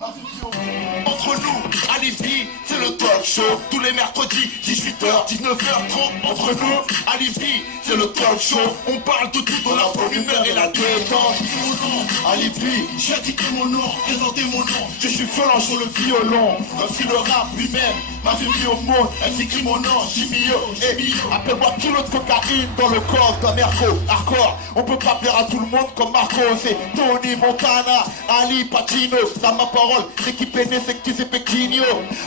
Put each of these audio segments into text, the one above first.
Entre nous, Alibi, c'est le talk show. Tous les mercredis, 18h, 19h30. Entre nous, Alibi, c'est le talk show. On parle de tout dans la bonne humeur et la détente. Mon nom, Alibi, j'ai indiqué mon nom, présenté mon nom. Je suis violent sur le violon. Comme si le rap lui-même m'avait mis au monde. Elle s'écrit mon nom, Jimio. Appelle-moi kilo de cocaïne dans le corps d'un merco. Hardcore, on peut pas plaire à tout le monde comme Marco. C'est Tony Montana, Ali Pacino. Dans ma parole, c'est qui pénètre, c'est qui c'est Pequinho.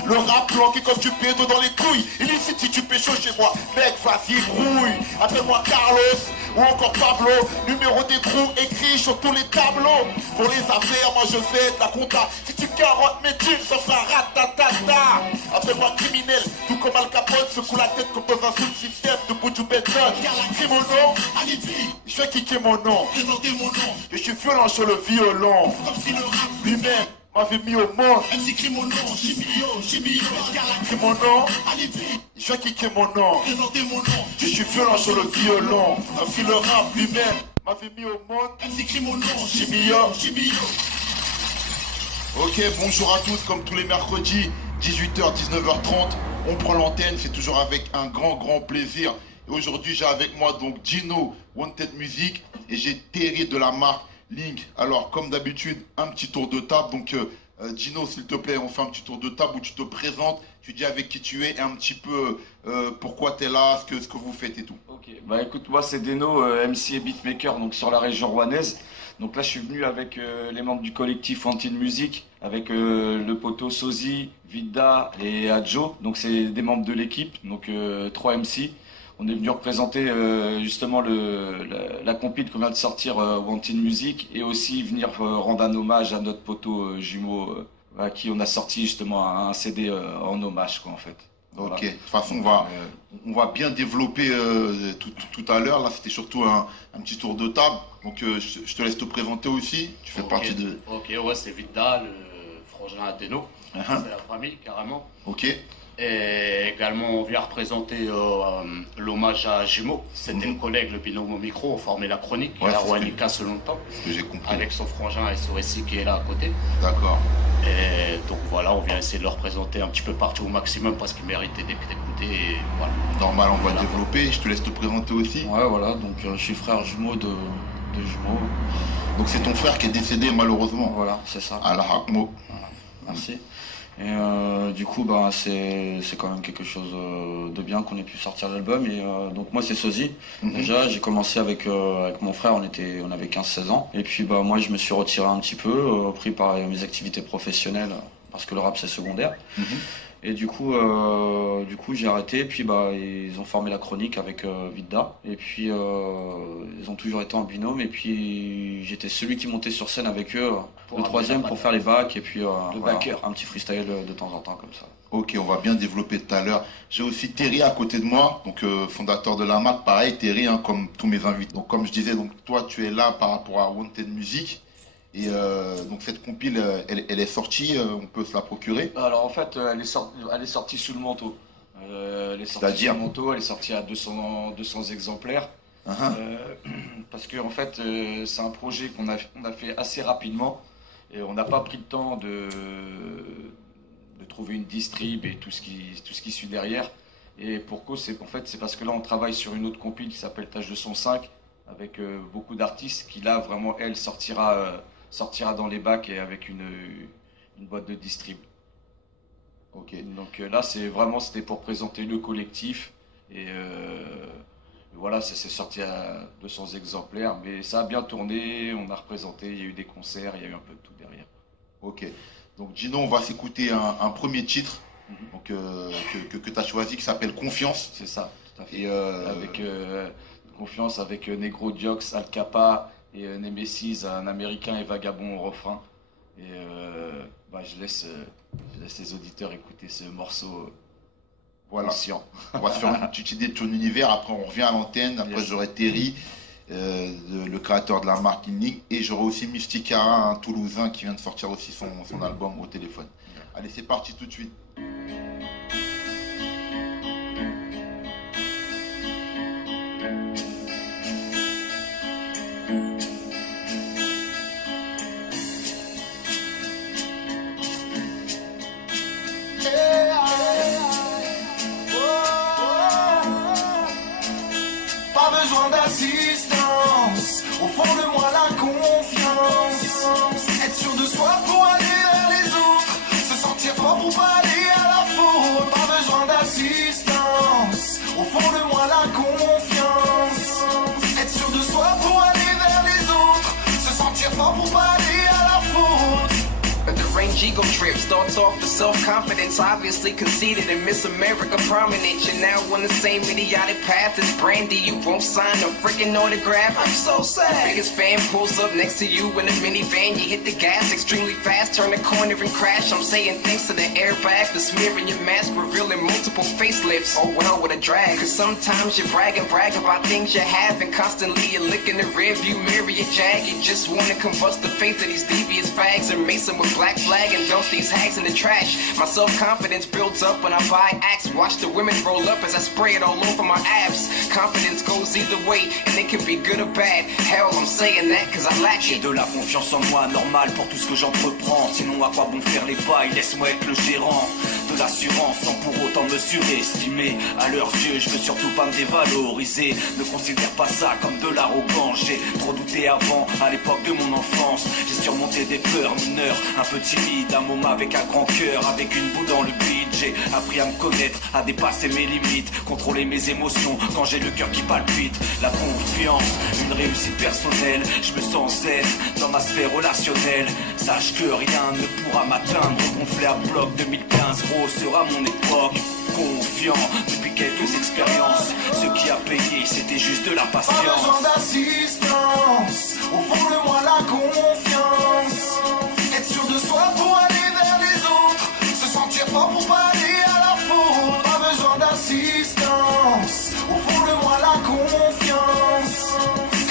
Le rap planqué comme du pédo dans les couilles. Illicite si tu pécho chez moi. Mec, vas-y, grouille. Appelle-moi Carlos ou encore Pablo. Numéro des trous écrit sur tous les tableaux. Pour les affaires, moi je fais de la compta. Si tu carottes mes thunes, ça fera ratatata. Appelle-moi criminel, tout comme Al Capone. Secoue la tête comme dans un sous-système de Buju Benton. C'est mon nom, Alibi. Je vais kicker mon nom, présenter mon nom. Je suis violent sur le violon. Comme si le rap lui-même m'avait mis au monde. Elle s'écrit mon nom, Jimio. C'est mon nom, Alibi. Je vais kicker mon nom, présenter mon nom. Je suis violent sur le violon. Comme si le rap lui-même m'avait mis au monde. Elle s'écrit mon nom, Jimio. Ok, bonjour à tous, comme tous les mercredis, 18h, 19h30, on prend l'antenne, c'est toujours avec un grand plaisir. Et aujourd'hui, j'ai avec moi donc Gino, Wanted Music, et j'ai Terry de la marque Link. Alors, comme d'habitude, un petit tour de table. Donc, Gino, s'il te plaît, on fait un petit tour de table où tu te présentes, tu dis avec qui tu es et un petit peu pourquoi tu es là, ce que vous faites et tout. Ok, bah écoute, moi c'est Deno, MC et beatmaker, donc sur la région rouennaise. Donc là, je suis venu avec les membres du collectif Wanted Music, avec le poteau Sozy, Vida et Adjo. Donc c'est des membres de l'équipe, donc 3 MC. On est venu représenter justement la compile qu'on vient de sortir, Wanted Music, et aussi venir rendre un hommage à notre poteau jumeau, à qui on a sorti justement un CD en hommage, quoi, en fait. Voilà. Ok, de toute façon, on va bien développer tout à l'heure. Là, c'était surtout un petit tour de table. Donc, je te laisse te présenter aussi. Tu fais partie de... Ok, ouais, c'est Vida, le frangin Adeno. C'est la famille, carrément. Ok. Et également, on vient représenter l'hommage à Jumeau. C'était le collègue, le binôme au micro, on formait la chronique. Ouais, il a Rouanika selon le temps. Ce que j'ai compris. Avec son frangin SOSI qui est là à côté. D'accord. Et donc voilà, on vient essayer de le représenter un petit peu partout au maximum parce qu'il méritait d'être écouté. Et voilà. Normal, on va développer. Je te laisse te présenter aussi. Ouais, voilà, donc je suis frère jumeau de jumeaux. Donc c'est ton frère qui est décédé malheureusement. Voilà, c'est ça. À la Hakmo. Voilà, merci. Et du coup, bah, c'est quand même quelque chose de bien qu'on ait pu sortir l'album. Et donc moi, c'est Sozy. Déjà, j'ai commencé avec mon frère, on avait 15-16 ans. Et puis bah, moi, je me suis retiré un petit peu, pris par mes activités professionnelles, parce que le rap, c'est secondaire. Et du coup, j'ai arrêté. Et puis bah, ils ont formé la chronique avec Vida. Et puis ils ont toujours été en binôme. Et puis j'étais celui qui montait sur scène avec eux, le troisième pour faire les bacs. Et puis voilà, un petit freestyle de temps en temps comme ça. Ok, on va bien développer tout à l'heure. J'ai aussi Terry à côté de moi, donc fondateur de la marque. Pareil, Terry, hein, comme tous mes invités. Donc comme je disais, donc toi tu es là par rapport à Wanted Music. Et donc cette compile, elle est sortie, on peut se la procurer. Alors en fait, elle est sortie sous le manteau. Elle est sortie sous le manteau, elle est sortie à 200 exemplaires. Parce que en fait, c'est un projet qu'on a fait assez rapidement. Et on n'a pas pris le temps de trouver une distrib et tout ce qui suit derrière. Et pour cause, c'est parce que là, on travaille sur une autre compile qui s'appelle Tâche 205 avec beaucoup d'artistes qui là, vraiment, elle sortira dans les bacs et avec une boîte de distrib. Ok. Donc là, c'était pour présenter le collectif. Et voilà, c'est sorti à 200 exemplaires. Mais ça a bien tourné, on a représenté, il y a eu des concerts, il y a eu un peu de tout derrière. Ok. Donc Gino, on va s'écouter un premier titre donc, que tu as choisi qui s'appelle Confiance. C'est ça, tout à fait. Et avec Confiance avec Negro Diox, Al Capa et Nemesis, un américain et vagabond au refrain. Et je laisse les auditeurs écouter ce morceau voilà. Conscient. On va se faire une petite idée de ton univers, après on revient à l'antenne, après j'aurai Terry, le créateur de la marque Innig, et j'aurai aussi Mystica, un Toulousain qui vient de sortir aussi son album au téléphone. Allez, c'est parti tout de suite. Some Jigo trip starts off with self-confidence, obviously conceited and Miss America prominent. You're now on the same idiotic path as Brandy. You won't sign a freaking autograph. I'm so sad. Biggest fan pulls up next to you in a minivan. You hit the gas extremely fast, turn the corner and crash. I'm saying thanks to the airbag, the smear in your mask, revealing multiple facelifts. Oh well, what a drag. Cause sometimes you brag about things you have, and constantly you're licking the rear view mirror, you jag. You just wanna combust the faith of these devious fags and mace them with black flag and dump these hags in the trash. My self-confidence builds up when I buy Axe. Watch the women roll up as I spray it all over my abs. Confidence goes either way, and it can be good or bad. Hell, I'm saying that cause I lack J'ai it. de la confiance en moi, normal pour tout ce que j'entreprends. Sinon à quoi bon faire les bails, laisse-moi être le gérant. De l'assurance sans pour autant me surestimer. À leurs yeux, je veux surtout pas me dévaloriser. Ne considère pas ça comme de l'arrogance. J'ai trop douté avant, à l'époque de mon enfance. J'ai surmonté des peurs mineures, un peu timide, un môme avec un grand cœur, avec une boue dans le bide. J'ai appris à me connaître, à dépasser mes limites, contrôler mes émotions quand j'ai le cœur qui palpite. La confiance, une réussite personnelle. Je me sens zen dans ma sphère relationnelle. Sache que rien ne pourra m'atteindre. Gonflé à bloc 2015, gros sera mon époque. Confiant depuis quelques expériences. Ce qui a payé, c'était juste de la Pas patience. besoin d'assistance, au fond de moi la confiance. Être sûr de soi pour aller vers les autres, se sentir fort pour pas aller à la faute. Pas besoin d'assistance, au fond de moi la confiance.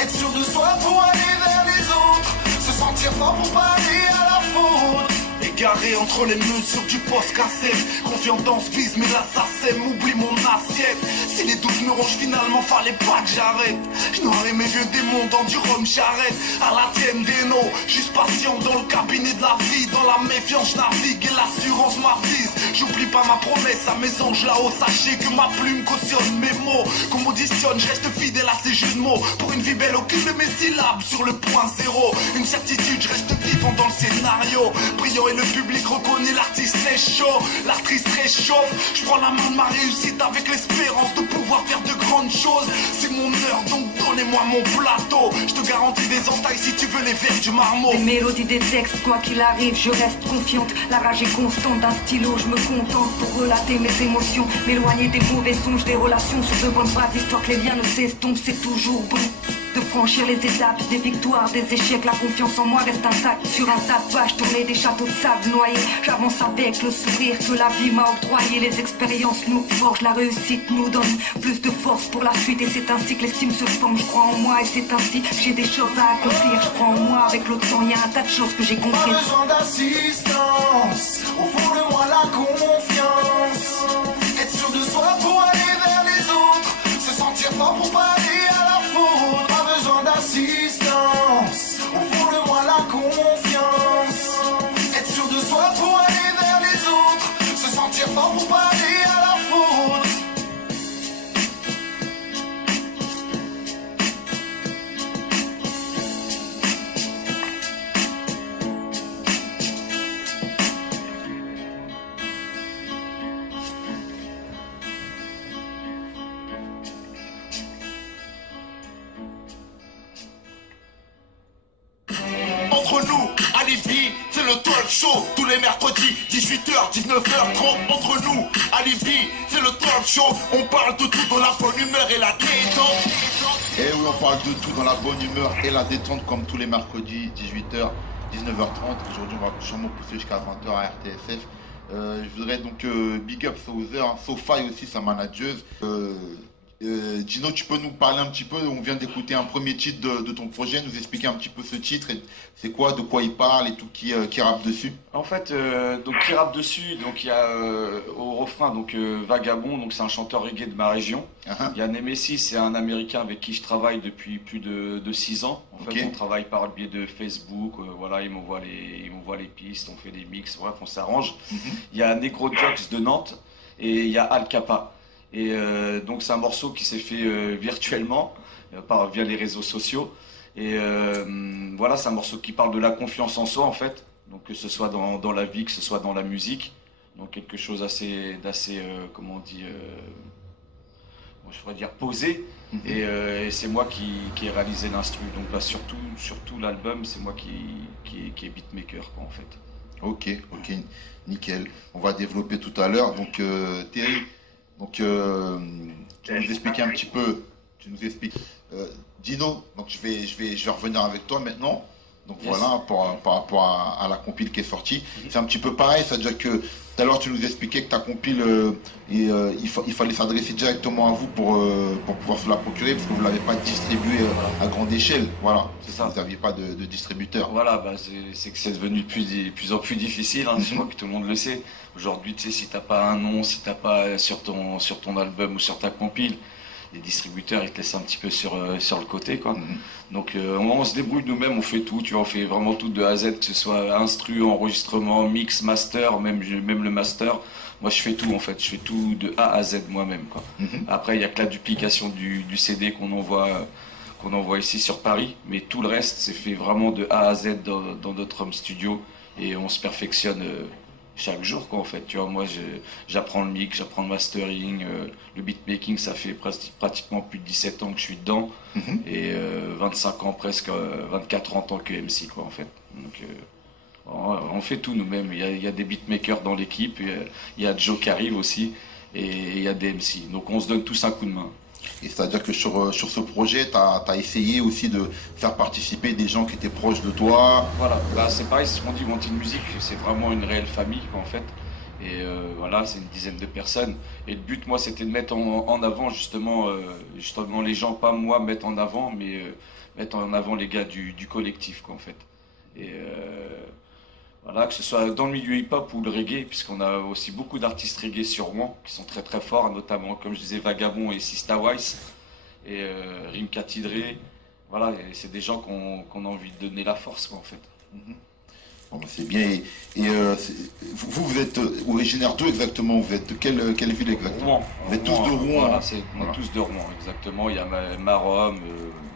Être sûr de soi pour aller vers les autres, se sentir fort pour pas aller à la faute. Égaré entre les mesures du poste cassette, confiant dans ce bise, mais là ça sème, oublie mon assiette. Si les doutes me rongent finalement, fallait pas que j'arrête. Je noierai mes vieux démons dans du rhum, j'arrête. À la tienne des noms, juste patient dans le cabinet de la vie. Dans la méfiance, je navigue et l'assurance m'avise. J'oublie pas ma promesse à mes anges là-haut. Sachez que ma plume cautionne mes mots. Qu'on m'auditionne, je reste fidèle à ces jeux de mots. Pour une vie belle, aucune de mes syllabes sur le point zéro. Une certitude, je reste vivant dans le scénario. Brillant et le public reconnaît l'artiste très chaud. L'artiste réchauffe. Je prends la main de ma réussite avec l'espérance de pouvoir faire de grandes choses. C'est mon heure, donc donnez-moi mon plateau. Je te garantis des entailles si tu veux les vers du marmot. Des mélodies, des textes, quoi qu'il arrive, je reste confiante. La rage est constante d'un stylo, je me contente pour relater mes émotions. M'éloigner des mauvais songes, des relations sur de bonnes bases, histoire que les liens ne s'estompent, c'est toujours bon. De franchir les étapes, des victoires, des échecs, la confiance en moi reste intacte. Sur un tas de pages tournées, des châteaux de sable noyés, j'avance avec le sourire que la vie m'a octroyé. Les expériences nous forgent, la réussite nous donne plus de force pour la suite. Et c'est ainsi que l'estime se forme, je crois en moi. Et c'est ainsi que j'ai des choses à accomplir. Je crois en moi, avec le temps, y a un tas de choses que j'ai Pas comprises. besoin d'assistance, au fond de moi la confiance. Être sûr de soi pour aller vers les autres, se sentir fort pour pas aller à la faute. Pas besoin d'assistance, au fond de moi la confiance. Être sûr de soi pour aller vers les autres, se sentir fort pour pas aller à la faute. Entre nous, à Lévis, c'est le talk show. Tous les mercredis, 18h, 19h30. Entre nous, à Lévis, c'est le talk show. On parle de tout dans la bonne humeur et la détente. Et oui, on parle de tout dans la bonne humeur et la détente comme tous les mercredis, 18h, 19h30. Aujourd'hui, on va sûrement pousser jusqu'à 20h à RTSF. Je voudrais donc big up Souther, hein, Sophie aussi, sa manageuse. Gino, tu peux nous parler un petit peu? On vient d'écouter un premier titre de ton projet, nous expliquer un petit peu ce titre, et c'est quoi, de quoi il parle et tout, qui rappe dessus. En fait, donc qui rappe dessus, donc il y a au refrain donc Vagabond, donc c'est un chanteur reggae de ma région. Il y a Nemesis, c'est un Américain avec qui je travaille depuis plus de 6 ans. En fait, on travaille par le biais de Facebook, voilà, il m'envoie les pistes, on fait des mix, bref, on s'arrange. Il y a Negro Jocks de Nantes et il y a Al Kappa. Et donc c'est un morceau qui s'est fait virtuellement, via les réseaux sociaux. Et voilà, c'est un morceau qui parle de la confiance en soi en fait. Donc que ce soit dans la vie, que ce soit dans la musique. Donc quelque chose d'assez, comment on dit, je pourrais dire posé. Et c'est moi qui ai réalisé l'instru. Donc là surtout l'album, c'est moi qui est beatmaker quoi, en fait. Ok, nickel. On va développer tout à l'heure. Donc, Terry, donc, tu nous expliquer un petit peu. Tu nous expliques. Dino, donc je vais revenir avec toi maintenant. Donc voilà, par rapport à la compile qui est sortie. C'est un petit peu pareil, c'est-à-dire que tout à l'heure tu nous expliquais que ta compile, il fallait s'adresser directement à vous pour pouvoir se la procurer parce que vous ne l'avez pas distribuée à grande échelle. Voilà, c'est ça. Vous n'aviez pas de distributeur. Voilà, c'est que c'est devenu de plus en plus difficile, hein, je crois que tout le monde le sait. Aujourd'hui, tu sais, si tu n'as pas un nom, si tu n'as pas sur ton album ou sur ta compile, les distributeurs ils te laissent un petit peu sur le côté quoi. Donc on se débrouille nous-mêmes, on fait tout, tu vois, on fait vraiment tout de A à Z, que ce soit instru, enregistrement, mix, master, même le master. Moi je fais tout en fait, je fais tout de A à Z moi-même quoi. Après il n'y a que la duplication du CD qu'on envoie ici sur Paris, mais tout le reste c'est fait vraiment de A à Z dans notre home studio et on se perfectionne chaque jour quoi en fait, tu vois. Moi j'apprends le mix, j'apprends le mastering, le beatmaking, ça fait pratiquement plus de 17 ans que je suis dedans et 25 ans presque, 24 ans en tant que MC quoi en fait. Donc on fait tout nous-mêmes, il y a des beatmakers dans l'équipe, il y a Joe qui arrive aussi et il y a des MC, donc on se donne tous un coup de main. Et c'est-à-dire que sur ce projet, tu as essayé aussi de faire participer des gens qui étaient proches de toi. Voilà, bah, c'est pareil, c'est ce qu'on dit, Wanted Music, c'est vraiment une réelle famille en fait. Et voilà, c'est une dizaine de personnes. Et le but, moi, c'était de mettre en avant justement les gens, pas moi mettre en avant, mais mettre en avant les gars du collectif quoi en fait. Et voilà, que ce soit dans le milieu hip-hop ou le reggae, puisqu'on a aussi beaucoup d'artistes reggae sur Rouen qui sont très très forts, notamment comme je disais Vagabond et Sista Wise et Rimka Tidré. Voilà, et c'est des gens qu'on a envie de donner la force quoi en fait. Bon, c'est bien. Et vous êtes originaire d'où exactement? Vous êtes de quelle ville exactement? Rouen. Vous êtes tous de Rouen. Voilà, on est tous de Rouen, exactement. Il y a Maromme,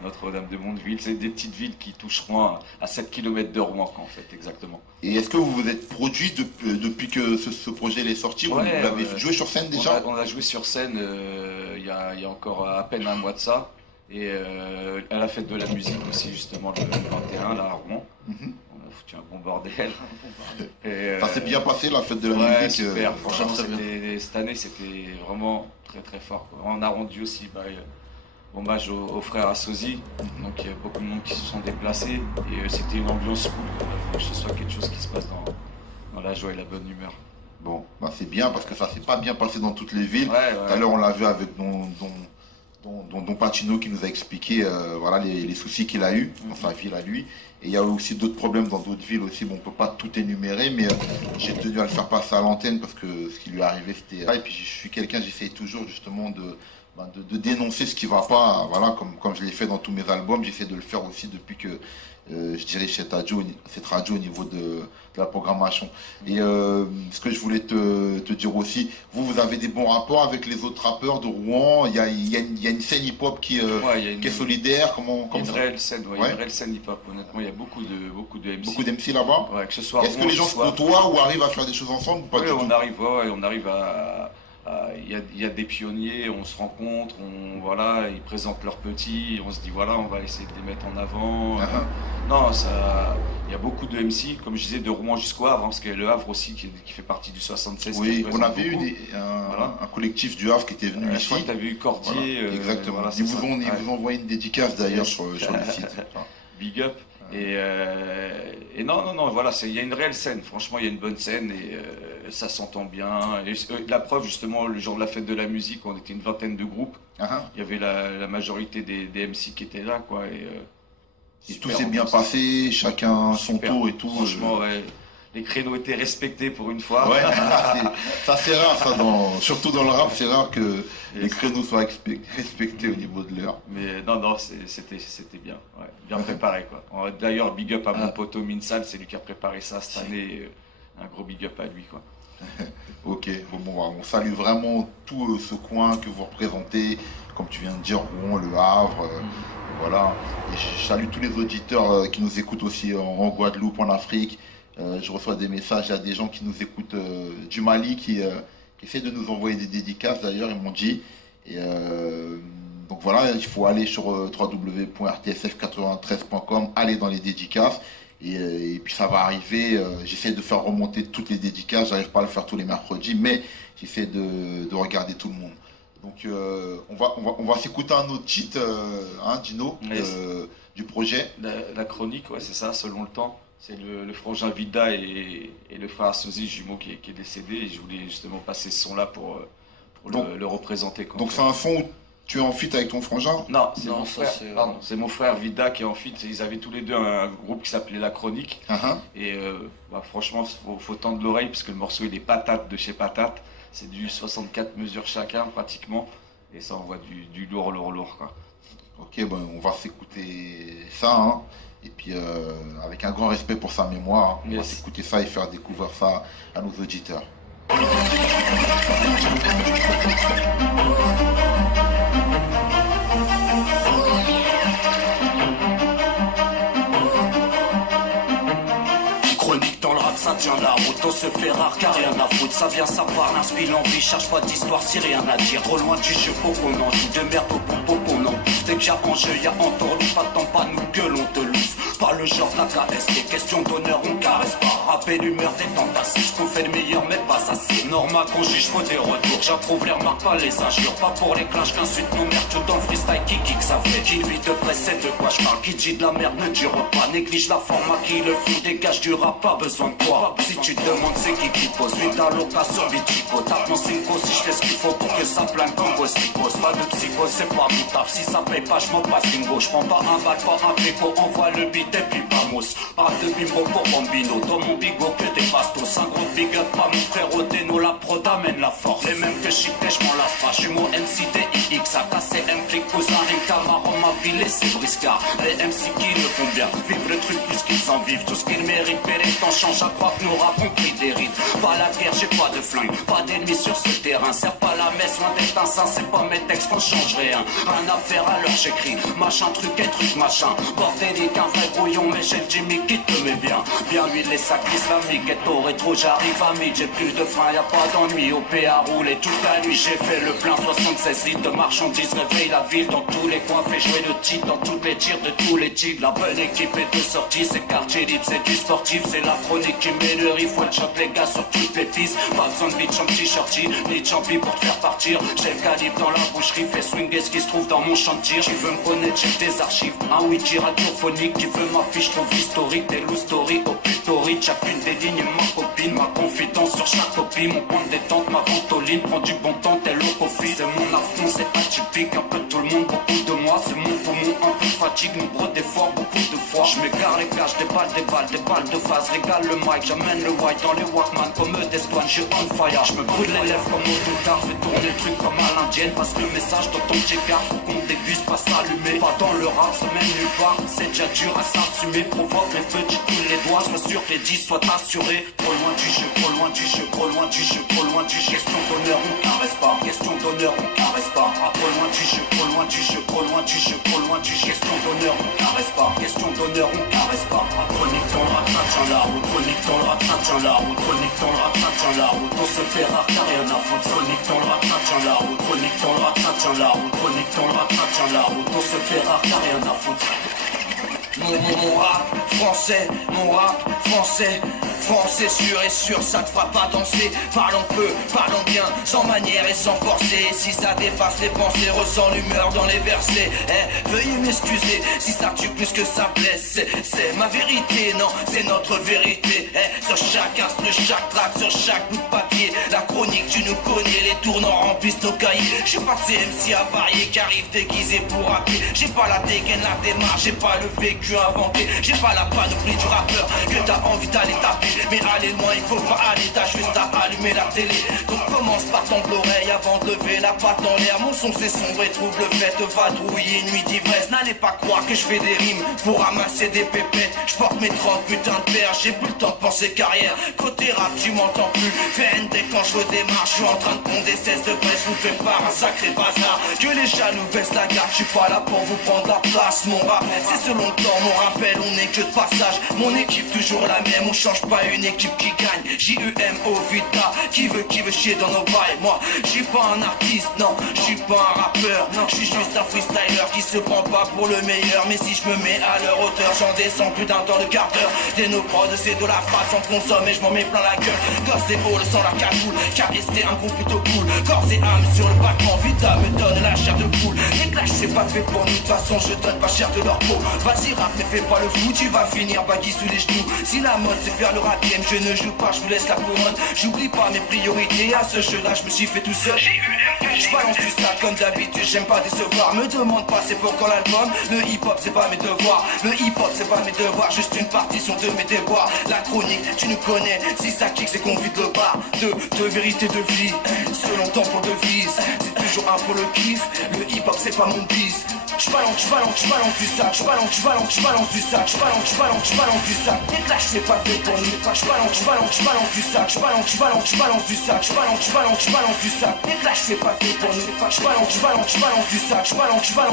Notre-Dame-de-Mondeville. C'est des petites villes qui touchent Rouen à 7 km de Rouen, en fait, exactement. Et est-ce que vous vous êtes produit depuis que ce projet est sorti? Vous l'avez joué sur scène déjà? On a joué sur scène il y a encore à peine un mois de ça. Et à la fête de la musique aussi, justement, le 21, là, à Rouen. On a foutu un bon bordel. Et, ça s'est bien passé, la fête de la musique? Super. Franchement, cette année, c'était vraiment très très fort quoi. On a rendu aussi hommage aux frères Assozi. Donc il y a beaucoup de monde qui se sont déplacés. Et c'était une ambiance cool. Il faut que ce soit quelque chose qui se passe dans la joie et la bonne humeur. Bon, bah c'est bien parce que ça s'est pas bien passé dans toutes les villes. Tout à l'heure, on l'a vu avec dont Pacino qui nous a expliqué voilà, les soucis qu'il a eu dans sa ville à lui. Et il y a aussi d'autres problèmes dans d'autres villes aussi. Bon, on ne peut pas tout énumérer, mais j'ai tenu à le faire passer à l'antenne parce que ce qui lui est arrivé, c'était... Et puis je suis quelqu'un, j'essaye toujours justement de dénoncer ce qui ne va pas. Voilà, comme je l'ai fait dans tous mes albums, j'essaie de le faire aussi depuis que je dirige cette radio au niveau de la programmation. Et ce que je voulais te dire aussi, vous avez des bons rapports avec les autres rappeurs de Rouen. Il y a une scène hip-hop qui est solidaire. Comment une réelle scène, une réelle scène hip-hop. Honnêtement, il y a beaucoup de MC. Beaucoup d'MC là-bas. Ouais, que ce soit. Est-ce que les gens se côtoient ou arrivent à faire des choses ensemble ou pas du tout? On arrive à. Il y a des pionniers, on se rencontre, ils présentent leurs petits, on se dit voilà, on va essayer de les mettre en avant. Non, il y a beaucoup de MC, comme je disais, de Rouen jusqu'au Havre, parce qu'il y a le Havre aussi qui fait partie du 76. Oui, on avait eu un collectif du Havre qui était venu ici. Je crois que tu avais eu Cordier. Voilà, exactement. Ils vous ont envoyé une dédicace d'ailleurs sur le site. Big up. Et non, voilà, il y a une réelle scène, franchement, il y a une bonne scène et ça s'entend bien. Et la preuve, justement, le jour de la fête de la musique, on était une vingtaine de groupes. Il y avait la majorité des MC qui étaient là, quoi. Et tout s'est bien passé, chacun son tour et tout. Franchement, les créneaux étaient respectés pour une fois. Ouais, ça c'est rare, surtout dans le rap, c'est rare que les créneaux soient respectés au niveau de l'heure. Mais non, c'était bien, bien préparé quoi. D'ailleurs, big up à mon poteau Minsal, c'est lui qui a préparé ça cette année. Un gros big up à lui quoi. Ok, on salue vraiment tout ce coin que vous représentez, comme tu viens de dire, Rouen, Le Havre. Voilà. Et je salue tous les auditeurs qui nous écoutent aussi en Guadeloupe, en Afrique. Je reçois des messages, il y a des gens qui nous écoutent du Mali qui essaient de nous envoyer des dédicaces d'ailleurs, ils m'ont dit. Et donc voilà, il faut aller sur www.rtsf93.com, aller dans les dédicaces Et puis ça va arriver. J'essaie de faire remonter toutes les dédicaces. J'arrive pas à le faire tous les mercredis, mais j'essaie de regarder tout le monde. Donc on va s'écouter un autre titre, hein, Dino, du projet. La chronique, ouais, c'est ça, selon le temps. C'est le frangin Vida et le frère Sozy, jumeau, qui est décédé. Et je voulais justement passer ce son-là pour le représenter. Quoi. Donc c'est un son où tu es en feat avec ton frangin? Non, c'est mon frère Vida qui est en feat. Ils avaient tous les deux un groupe qui s'appelait La Chronique. Et franchement, faut tendre l'oreille parce que le morceau il est patate de chez Patate. C'est du 64 mesures chacun pratiquement. Et ça envoie du lourd quoi. Ok, on va s'écouter ça. Hein. Et puis avec un grand respect pour sa mémoire, on va s'écouter ça et faire découvrir ça à nos auditeurs. Ça tient la route, on se fait rare car rien à foutre. Ça vient, ça parle, inspire l'envie, cherche pas d'histoire si rien à dire. Trop loin du jeu, faut qu'on en joue, de merde au popo qu'on en bouffe. Dès qu'il y a en jeu, y'a entendu, pas de temps, pas nous gueule, on te louffe. Pas le genre de la KST, question d'honneur, on caresse pas. Rappel l'humeur des tentations, ce qu'on fait de meilleur, mais pas assez. Normal qu'on juge, faut des retours, j'approuve les remarques, pas les injures. Pas pour les clashs qu'insulte nos mères, tout dans le freestyle, qui kick ça fait. Qui vit de près, c'est de quoi je parle. Qui dit de la merde ne dure pas, néglige la forme à qui le fou dégage du rap, pas besoin de quoi. Si tu te demandes c'est qui pose, suite à l'occasion Vitico, tape mon 5 si je fais ce qu'il faut pour que ça plane comme Bosticos. Pas de psychose, c'est pas mon taf, si ça paye pas, je m'en passe une gauche. Prends pas un bal, pas un pico, envoie le beat et puis vamos. Pas de bimbo pour bambino, dans mon bigot que des bastos. Un gros big up, pas mon frère Oteno, la prod amène la force. Les mêmes que chic, je m'en lasse pas, jumeau MCDIX, AKCM, flic, cousin, un Camaro, ma ville et c'est briscard. Les MC qui le font bien, vivent le truc plus qu'ils en vivent, tout ce qu'ils méritent, péré, t'en change à croire que nos rap ont pris des rides. Pas la guerre, j'ai pas de flingue, pas d'ennemis sur ce terrain. Serre pas la messe, loin d'être un saint, c'est pas mes textes qu'on change rien. Rien à faire alors j'écris, machin truc et truc machin. Bordélique, un vrai brouillon, mais j'ai le Jimmy qui te met bien. Bien huilé, sac islamique, et au rétro, j'arrive à midi. J'ai plus de frein, y'a pas d'ennui, au PA rouler toute la nuit. J'ai fait le plein, 76 litres de marchandises, réveille la ville dans tous les coins. Fait jouer le titre dans toutes les tirs de tous les tigres. La bonne équipe est de sortie, c'est quartier libre, c'est du sportif, c'est la chronique qui met le riff. One shot les gars sur toutes les pistes. Pas besoin de bitch en t-shirty, ni de champi pour te faire partir. J'ai le calibre dans la boucherie, fais swinguer ce qui se trouve dans mon champ de tir. Tu veux me connaître, j'ai des archives, un wiki radiophonique. Qui veut ma fiche, trouve historique, des loose story au putorite. Chacune des lignes ma copine, ma confidence sur chaque copie. Mon point de détente, ma ventoline, prends du bon temps, tel au coffee. C'est mon affront, c'est atypique, un peu tout le monde, beaucoup de moi. C'est mon poumon, un peu de fatigue, nombreux d'efforts, beaucoup de fois. Je m'égare les caches, des balles de phase. Régale le mic, j'amène le white dans les Walkman comme eux d'Espagne, je on fire. Je me brûle les lèvres comme au tard, fais tourner le truc comme à l'indienne. Parce que le message dans ton check-up, faut qu'on déguste, pas s'allumer. Pas dans le rap, ça mène nulle part, c'est déjà dur à s'assumer. Provoque les petits tous les doigts, sois sûr que les 10 soient assurés. Trop loin du jeu, trop loin du jeu, trop loin du jeu, trop loin du jeu. Question d'honneur, on caresse pas. Question d'honneur, on caresse pas. Ah, trop loin du jeu, trop loin du jeu, trop loin du jeu, trop loin du jeu. Question d'honneur, on caresse pas. Question d'honneur, on caresse pas. Ah, chronique dans le rap, ça tient la route. Chronique dans le rap, ça tient la route. Chronique dans le rap, ça tient la route. On se fait rare, t'as rien à foutre. Chronique dans le rap, ça tient la route. Chronique dans le rap, ça tient la route. Chronique dans le rap, ça tient la route. On se fait rare, t'as rien à foutre. Mon rap français, mon rap français. Français sûr et sûr, ça te fera pas danser. Parlons peu, parlons bien, sans manière et sans forcer. Si ça dépasse les pensées, ressens l'humeur dans les versets. Veuillez m'excuser si ça tue plus que ça blesse. C'est ma vérité, non, c'est notre vérité. Sur chaque instru, chaque track, sur chaque bout de papier. La chronique, tu nous connais, les tournants remplissent nos cahiers. J'ai pas de CMC à varier qui arrive déguisé pour rapper. J'ai pas la dégaine, la démarche, j'ai pas le vécu inventé. J'ai pas la panoplie du rappeur que t'as envie d'aller taper. Mais aller loin, il faut pas aller, t'as juste à allumer la télé. Donc commence par tendre l'oreille avant de lever la patte en l'air. Mon son c'est sombre et trouble fête, vadrouiller une nuit d'ivresse. N'allez pas croire que je fais des rimes pour ramasser des pépettes. Je porte mes 30 putains de paires, j'ai plus le temps de penser carrière. Côté rap, tu m'entends plus. VND quand je redémarre, je suis en train de prendre des cesses de presse. Je vous fais part un sacré bazar. Que les jaloux baissent la garde, je suis pas là pour vous prendre la place. Mon rap, c'est selon le temps dans mon rappel, on n'est que de passage. Mon équipe toujours la même, on change pas une équipe qui gagne. J-U-M-O Vita, qui veut chier dans nos bails. Moi, je suis pas un artiste, non, je suis pas un rappeur. Je suis juste un freestyler qui se prend pas pour le meilleur. Mais si je me mets à leur hauteur, j'en descends plus d'un temps de quart d'heure. Des no prod, c'est de la frappe, j'en consomme et je m'en mets plein la gueule. Gosse et haut, sans la cagoule, car rester un groupe plutôt cool. Corps et âme sur le battement, Vita me donne la chair de poule. Les clashs c'est pas fait pour nous, de toute façon je donne pas cher de leur peau. Vas-y rap, mais fais pas le fou, tu vas finir baggy sous les genoux. Si la mode c'est faire le rap game, je ne joue pas, je vous laisse la couronne. J'oublie pas mes priorités, à ce jeu là je me suis fait tout seul. Je balance du sale comme d'habitude, j'aime pas décevoir. Me demande pas c'est pour quand l'album. Le hip hop c'est pas mes devoirs. Le hip hop c'est pas mes devoirs, juste une partition de mes déboires. La chronique, tu nous connais, si ça kick c'est qu'on vide le bar. De vérité de vie, selon ton point de vise. C'est toujours un pour le kiff, le hip hop c'est pas mon bise. J'balance du sac, j'balance du sac, j'balance du sac. Les clashs c'est pas fait pour nous. J'balance du sac, j'balance du sac, j'balance du sac. Les clashs c'est pas fait pour nous. J'balance du sac, j'balance du sac,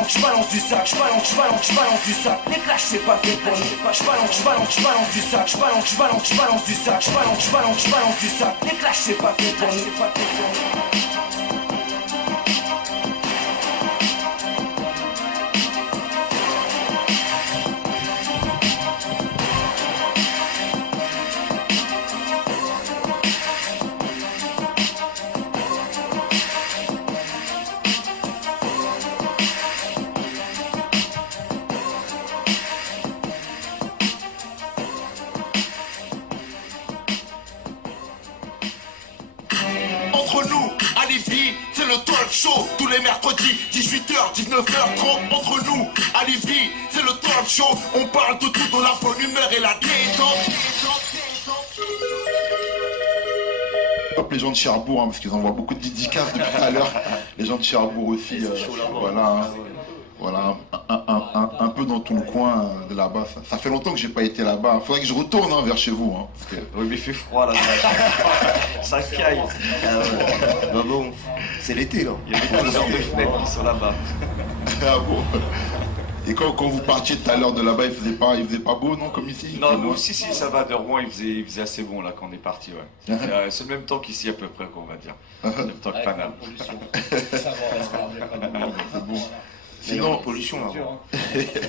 j'balance du sac. Les clashs c'est pas fait pour nous. J'balance du sac, j'balance du sac, j'balance du sac. Les clashs c'est pas fait pour nous. Entre nous, allez-y, c'est le talk show. Tous les mercredis, 18h, 19h30. Entre nous, allez-y, c'est le talk show. On parle de tout dans la bonne humeur et la détente. Hop, les gens de Cherbourg, hein, parce qu'ils envoient beaucoup de dédicaces depuis tout à l'heure. Les gens de Cherbourg aussi, voilà, hein, voilà, un peu dans ton coin de là-bas. Ça fait longtemps que j'ai pas été là-bas. Faudrait que je retourne hein, vers chez vous. Hein, parce que... Oui, mais il fait froid là. Ça caille. Ah ouais. Bah bon, c'est l'été là. Il y a des heures de fenêtres qui sont là-bas. Ah bon. Et quand vous partiez tout à l'heure de là-bas, il faisait pas beau, non, comme ici? Non, nous, si, ça va, de Rouen, il faisait assez bon là quand on est parti, ouais. C'est le même temps qu'ici à peu près, qu'on va dire. Le même temps que Paname. Ça va, c'est bon. Sinon, pollution là.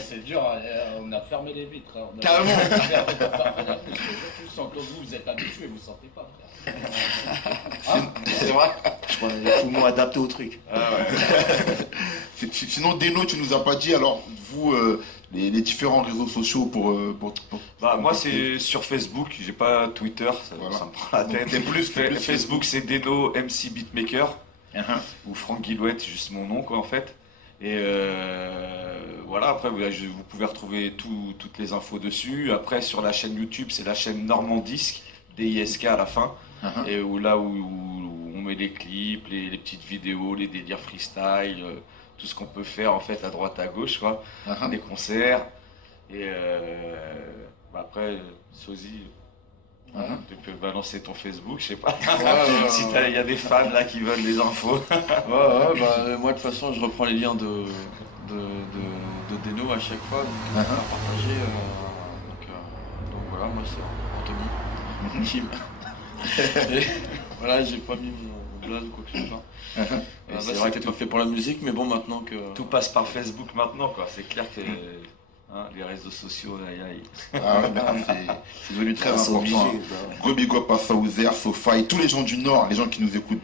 C'est dur, on a fermé les vitres. Hein. Carrément. Je sens que vous êtes habitués, vous ne sentez pas, frère. C'est vrai. Je crois qu'il faut moins adapter au truc. Ah ouais. Sinon, Deno, tu nous as pas dit, alors, vous, les différents réseaux sociaux pour... Bah, moi, c'est sur Facebook, j'ai pas Twitter, voilà. ça me prend la tête. Plus Facebook, c'est Deno MC Beatmaker, ou Franck Guilouette, juste mon nom, quoi, en fait. Et voilà, après vous pouvez retrouver toutes les infos dessus. Après sur la chaîne YouTube, c'est la chaîne Normandisque, DISK à la fin, et où on met les clips, les petites vidéos, les délires freestyle, tout ce qu'on peut faire en fait à droite à gauche, quoi, les concerts. Et après Sozy, tu peux balancer ton Facebook, je sais pas. Si il y a des fans là qui veulent les infos. Moi de toute façon je reprends les liens de Deno à chaque fois, donc, à partager. Donc voilà, moi c'est Anthony. Et, voilà, j'ai pas mis mon blaze ou quoi que ce soit. C'est vrai que t'es pas fait pour la musique, mais bon maintenant que. Tout passe par Facebook maintenant, quoi. C'est clair que. Les réseaux sociaux, c'est devenu très important. Gros big up à Saouzer, Sofaï, tous les gens du Nord, les gens qui nous écoutent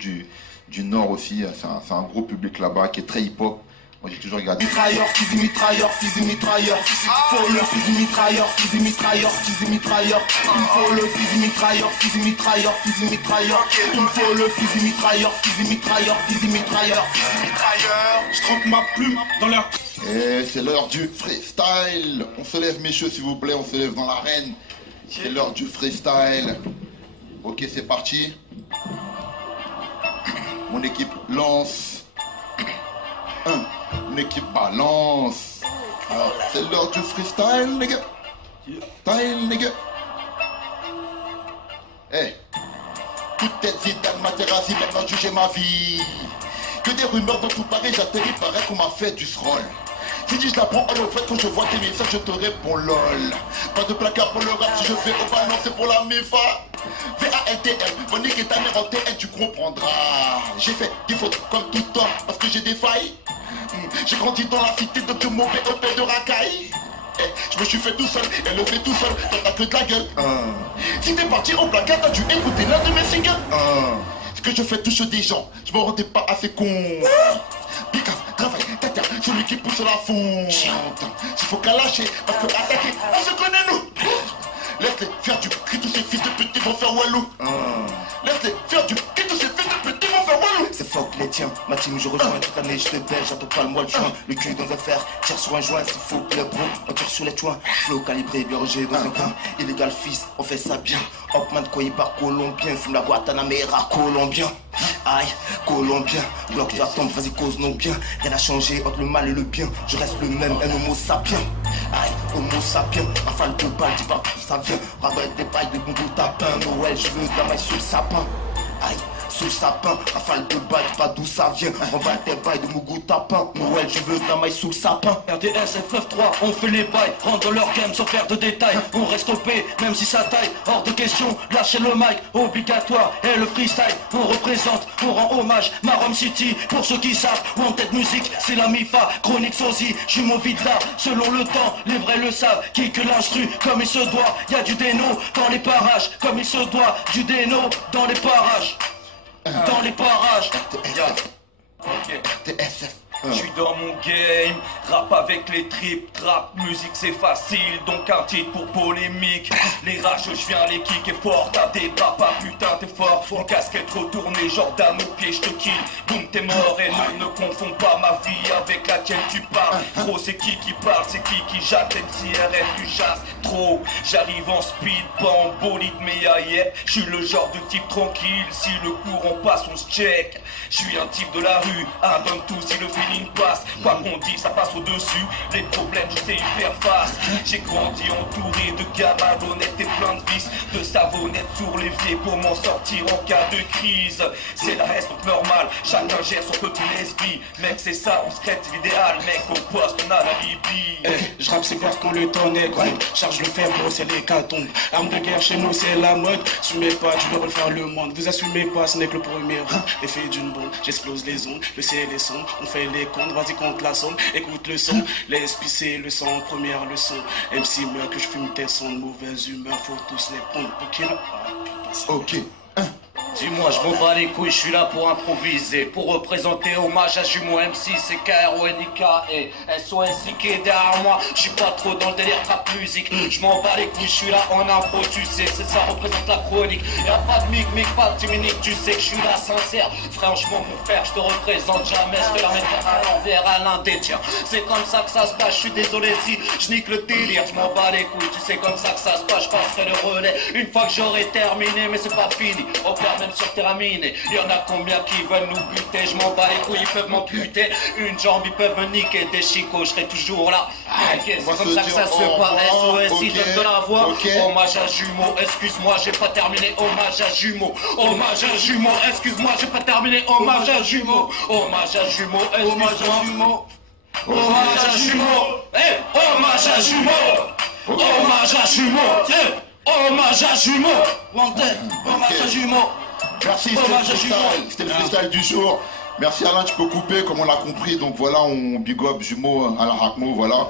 du Nord aussi, c'est un gros public là-bas qui est très hip-hop. Moi j'ai toujours regardé. Mitrailleur, fusil mitrailleur, fusil mitrailleur. Faut le fusil mitrailleur, fusil mitrailleur, fusil mitrailleur. Il faut le fusil mitrailleur, fusil mitrailleur, fusil mitrailleur. Il faut le fusil mitrailleur, fusil mitrailleur, fusil mitrailleur, fusil mitrailleur. Je trempe ma plume dans leur... Et c'est l'heure du freestyle. On se lève messieurs s'il vous plaît, on se lève dans l'arène. C'est l'heure du freestyle. Ok, c'est parti. Mon équipe lance. Mon équipe balance. Alors, c'est l'heure du freestyle, les gars. Style, les gars. Hey. Toute tête Zidane, Materazzi, maintenant juger ma vie. Que des rumeurs dans tout Paris, j'atterris, paraît qu'on m'a fait du sroll. Si je la prends en le fait, quand je vois tes messages, je te réponds lol. Pas de placard pour le rap, si je vais au ballon, c'est pour la MEFA. VALTM, Monique et ta mère en TN, tu comprendras. J'ai fait des fautes comme tout temps, parce que j'ai des failles. J'ai grandi dans la cité, donc je mauvais au père de racaille. Je me suis fait tout seul, elle le fait tout seul, toi t'as que de la gueule. Si t'es parti au placard, t'as dû écouter l'un de mes singles. Ce que je fais touche des gens, je me rendais pas assez con. Picasse, travail, tata, celui qui pousse la fonte. S'il faut qu'à lâcher, parce que attaquer, on se connaît nous. Laisse-les faire du cri, tous ces fils de pute ils vont faire walou. Laisse-les faire du cri, tous ces fils de pute ils vont faire walou. C'est fuck les tiens, ma team je rejoins toute l'année, je te baise, j'attends pas le mois de juin. Le cul dans un fer, tire sur un joint, c'est faux le bro, on tire sur les joints. Flow calibré, bien rangé dans un coin. Illégal fils, on fait ça bien. Hopman quoi il part colombien, fume la Guantanamera colombien. Aïe, colombien, bloc la tombe, vas-y cause non bien. Rien n'a changé entre le mal et le bien, je reste le même, un homo sapiens. Aïe, homo sapiens, rafale de balle, dis pas d'où ça vient. Ravelle des pailles de bon goût tapin, Noël, je veux de la maille sur le sapin. Aïe, sous le sapin, rafale de balle, dis pas d'où ça vient. Ravelle des pailles de mon goût tapin, Noël, je veux de la maille sous le sapin. RDSF 9-3, on fait les bails, rentre dans leur game sans faire de détails. On reste OP, même si ça taille, hors de question, lâchez le mic, obligatoire, et le freestyle, on représente, on rend hommage, Marom City, pour ceux qui savent, Wanted Music, c'est la MIFA, Chronique Sosie, jumeau Vidla, selon le temps, les vrais le savent, qui que l'instru, comme il se doit, y a du déno dans les parages, comme il se doit, du déno dans les parages, dans les parages. TSF. Je suis dans mon game, rap avec les tripes, trap, musique c'est facile, donc un titre pour polémique. Les rageux, je viens les kick et fort, t'as des bras pas putain t'es fort. Mon casquette retournée, Jordan au pied, je te kill. Boum t'es mort et ne confonds pas ma vie avec laquelle tu parles. Gros c'est qui parle, c'est qui jette MCRF, tu chasses trop. J'arrive en speed, pas en bolide mais yep. Je suis le genre de type tranquille, si le courant passe on se check. Je suis un type de la rue, un donne tout si le feeling passe. Quoi qu'on dit, ça passe au-dessus. Les problèmes, je sais y faire face. J'ai grandi entouré de gars malhonnêtes et plein de vices. De savonnettes sur l'évier pour m'en sortir en cas de crise. C'est la reste donc normal, chacun gère son petit esprit. Mec, c'est ça, on se crête, c'est l'idéal. Mec, au poste, on a la Libye. Je rappe, c'est quoi quand le temps est gros. Charge le fer, gros, c'est l'hécatombe. Arme de guerre chez nous, c'est la mode. Assumez pas, tu veux refaire le monde. Vous assumez pas, ce n'est que le premier rang. L'effet d'une bombe, j'explose les ondes. Le ciel est sombre, on fait les comptes. Vas-y, compte la somme, écoute le son. Laisse pisser le sang, première leçon. MC meurt que je fume tes sons de mauvaise humeur. Faut tous les prendre pour qu'il Ok. Dis-moi, je m'en bats les couilles, je suis là pour improviser, pour représenter hommage à Jumeau MC, c'est KRONIK et SOSIK derrière moi. Je suis pas trop dans le délire trap musique, je m'en bats les couilles, je suis là en impro, tu sais, c'est ça représente la chronique. Y'a pas de mic, pas de timinique, tu sais que je suis là sincère. Franchement, mon frère, je te représente jamais, je vais la mettre à l'envers à l'un des tiens. C'est comme ça que ça se passe, je suis désolé si je nique le délire, je m'en bats les couilles, tu sais comme ça que ça se passe, je passerai le relais une fois que j'aurai terminé, mais c'est pas fini. On perd même sur terrain miné. Y'en a combien qui veulent nous buter? Je m'en bats les couilles, ils peuvent m'amputer une jambe, ils peuvent me niquer des chicots, je serai toujours là. Okay, c'est comme ça que ça se passe. SOS, ils donnent de la voix. Hommage à Jumeau, excuse-moi, j'ai pas terminé. Hommage à Jumeau, hommage à Jumeau, excuse-moi, j'ai pas terminé. Hommage à Jumeau, hommage à Jumeau, excuse-moi. Hommage à Jumeau, hommage à Jumeau, hommage à Jumeau, hommage à Jumeau, hommage à Jumeau. Merci, c'était le freestyle du jour. Merci Alain, tu peux couper comme on l'a compris. Donc voilà, on big up Jumeau à la Racmo, voilà.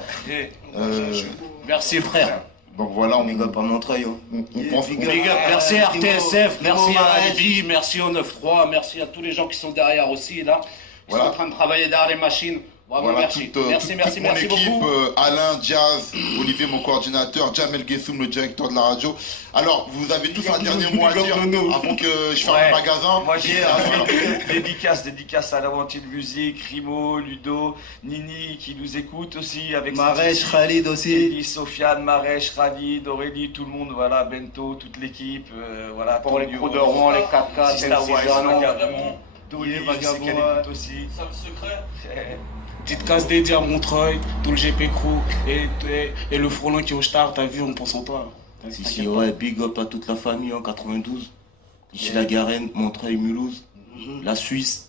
Merci frère. Donc voilà, on big up à Montreuil. Big up, merci à RTSF, merci à Alibi, merci au 9-3, merci à tous les gens qui sont derrière aussi là. Qui sont en train de travailler derrière les machines. Bravo, voilà, merci. Merci mon équipe, beaucoup. Alain, Jazz, Olivier, mon coordinateur, Jamel Gessoum, le directeur de la radio. Alors, vous avez tous un dernier mot à dire avant que je ferme le magasin. Moi, j'ai dédicace à l'Aventure de Musique, Rimo, Ludo, Nini qui nous écoute aussi. Avec Marèche, Khalid aussi. Sofiane, Marèche, Khalid, Aurélie, tout le monde, voilà, Bento, toute l'équipe. Voilà, pour les crews de Rouen, les 4K, Sista Wise, Vagabond. Dolly, je sais qu'elle écoute aussi. C'est un secret. Petite case dédiée à Montreuil, tout le GP Crew et le Frolon qui est au star, t'as vu, on pense en toi. Si, ouais, big up à toute la famille en 92. Ici la Garenne, Montreuil, Mulhouse, la Suisse.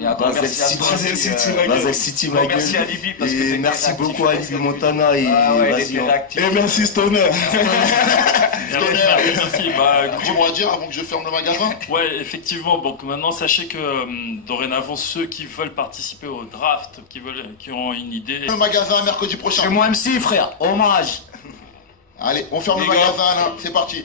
Et un grand merci à toi Basel aussi, City, Basel City, ma gueule. Merci à Alibi parce que Et t'étais merci réactif beaucoup à sur Alibi cette- Montana et Ah ouais, il vas-y, était hein. réactif. Et merci Stoner. Merci. Bah, Tu pourras dire avant que je ferme le magasin? ouais, effectivement. Donc maintenant, sachez que dorénavant, ceux qui veulent participer au draft, qui ont une idée. Le magasin mercredi prochain. C'est moi MC, frère. Hommage. Allez, on ferme le Les gars. magasin là, c'est parti.